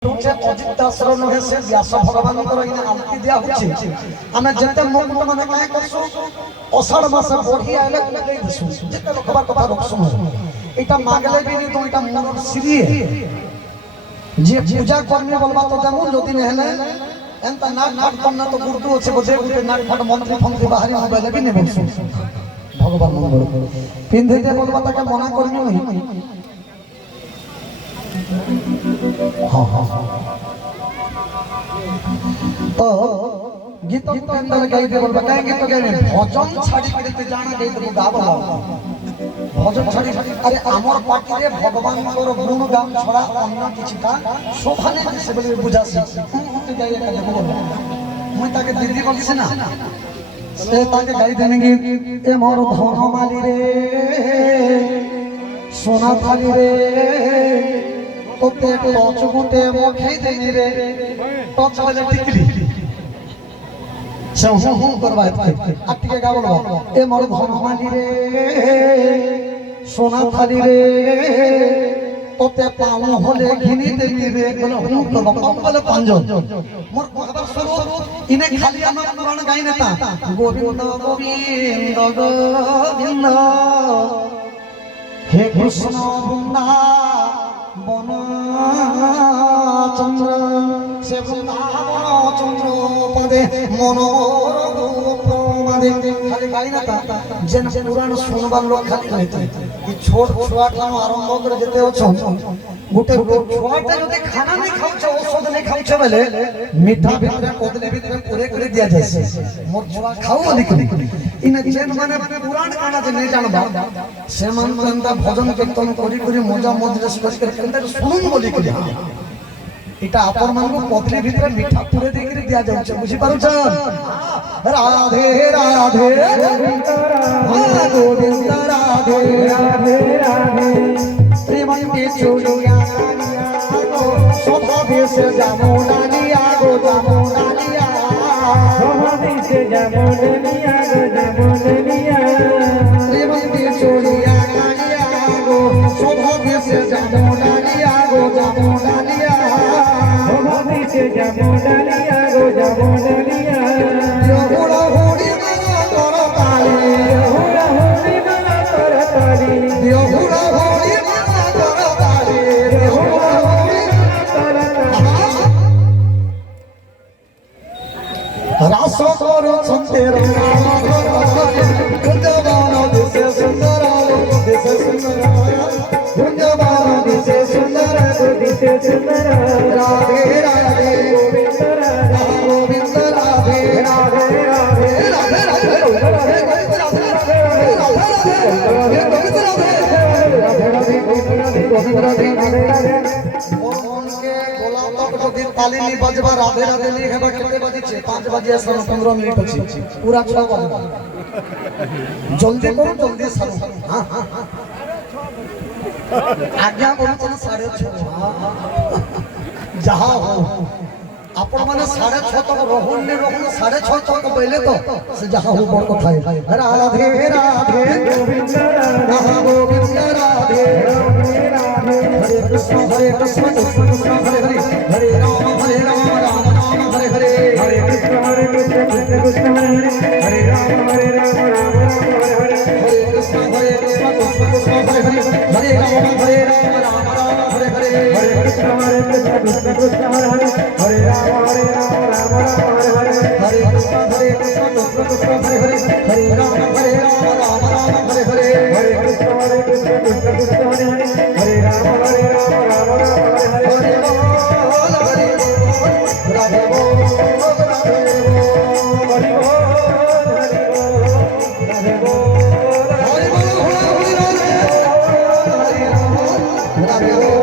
अजित दासर नहे से व्यास भगवान आलती दिया आमे जेते मुक्त माने काय करसु अषाढ़ मासे बढ़ी आइले लगे दिसु जेते रखबार कथा रखसु एटा मागले भी तो एटा मोर श्री जे पूजा करने बोलबा तो देमु जदि नहेले एंता नाक फाट करना तो गुरदु আছে বজে গুটে नाक फाट मंत्री फंत्री बाहरी मोबाइल भी ने बोलसु भगवान मंगल पिंधे दे बोलबा ताके मना करनी नहीं हाँ हाँ तो गीत के अंदर गाई दे बोल बताएं गीत गाने भजन छाड़ी के जाना गई तो गाबो भजन छाड़ी अरे आमर पार्टी रे भगवान को गुण गान छड़ा अन्य किछटा शोभाने से बोले बुझासी तो गाई का देखो मैं ताके दीदी बोलছি ना से ताके गाई देने की ए मोर धन माली रे सोना थाली रे ओते टच गुटे मोखै देनी रे टच वाले टिकली से हूं करबात अटके गा बोलबा ए मोर धन माली रे सोना थाली रे ओते पाऊ होले घिनी देनी रे बोलो हूं करबा कम बोले पांजन मोर कहबार स्वरूप इने खाली हम पुराण गाई नेता गोविंद गोविंद गोविंद हे कृष्ण वृंदा बन चंद्र से वृंदावन चंद्र पदे मनोर प्रमादे खाली गाई ना जेन पुराण सुनबार लोक खाली रहते ई छोट छुआठानु आरंभ करे जेते अछो गुटे छुआटा जदि खाना नहीं खाउछ औषध नहीं खाउछ बेले मीठा भितरे कोदले भितरे पूरे करे दिया जायसे मोर छुआ खाऊ बोली इन जेन माने पुराण काना जे नहीं जानबा से मन कंदा भजन कीर्तन करी करी मजा मजलिस कर कंदा सुनुन बोली करी इटा आपन मन को कोदले भितरे मीठा पूरे दे करी दिया जाउछ बुझी पारुछ राधे राधे गोविंद राधे राधे राधे प्रेम के चोड़िया शोभा से जामुनानिया गो जामुनानिया शोभा से जामुनानिया गो जामुनानिया प्रेम के चोड़िया नानिया गो शोभा से जामुनानिया गो जामुनानिया शोभा से जामुनानिया गो जामुनानिया होड़ा होड़ी मना कर ताली होड़ा होड़ी मना कर ताली होड़ा होड़ी मना कर ताली होड़ा होड़ी मना कर ताली रासो करो छंते राम गुंजवान दिसे सुंदर दिसे सुंदर गुंजवान दिसे सुंदर दिसे सुंदर राधे राधे गोविंद राधे गोविंद राधे राधे राधे राधे राधे ताली नहीं बजबा राधे राधे नहीं हेबा केते बजे 5 बजे 15 मिनट अछि पूरा 6 बजे जल्दी करो जल्दी सारो हां हां आज्ञा करो चलो 6:30 जहां हो आपण माने 6:30 तक रहन ने रहन 6:30 तक पहले तो से जहां हो बड़ कथा है राधे राधे गोविंद राधे गोविंद राधे राधे राधे हरे कृष्ण कृष्ण कृष्ण हरे हरे हरे राम राम हरे हरे हरे कृष्ण कृष्ण कृष्ण हरे हरे राम राम राम हरे हरे हरे कृष्ण कृष्ण कृष्ण हरे हरे हरे राम राम हरे हरे हरे कृष्ण कृष्ण कृष्ण हरे हरे हरे राम राम हरे हरे हरे कृष्ण कृष्ण कृष्ण हरे हरे हरे राम राम हरे हरे हरे कृष्ण कृष्ण कृष्ण हरे हरे हरे राम राम हरे हरे हरे राधे बोल राधे बोल हरि बोल राधे बोल हरि बोल राधे बोल राधे बोल हरि बोल राधे बोल